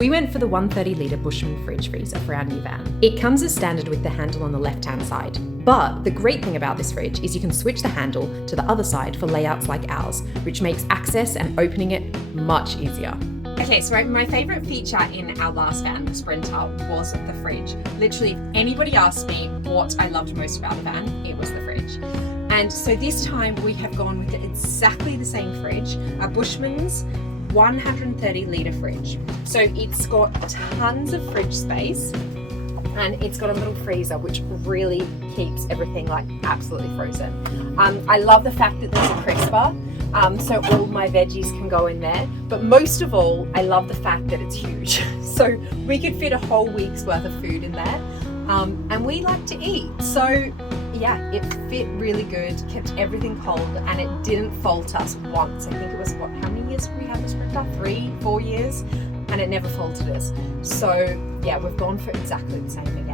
We went for the 130 litre Bushman fridge freezer for our new van. It comes as standard with the handle on the left-hand side. But the great thing about this fridge is you can switch the handle to the other side for layouts like ours, which makes access and opening it much easier. Okay, so my favourite feature in our last van, the Sprinter, was the fridge. Literally, if anybody asked me what I loved most about the van, it was the fridge. And so this time we have gone with exactly the same fridge, a Bushman's 130 litre fridge. So it's got tons of fridge space and it's got a little freezer which really keeps everything like absolutely frozen. I love the fact that there's a crisper, so all my veggies can go in there. But most of all, I love the fact that it's huge. So we could fit a whole week's worth of food in there. And we like to eat. So yeah, it fit really good, kept everything cold, and it didn't fault us once. I think it was, what, how many years we had the Sprinter? 3-4 years, and it never faulted us. So yeah, we've gone for exactly the same thing.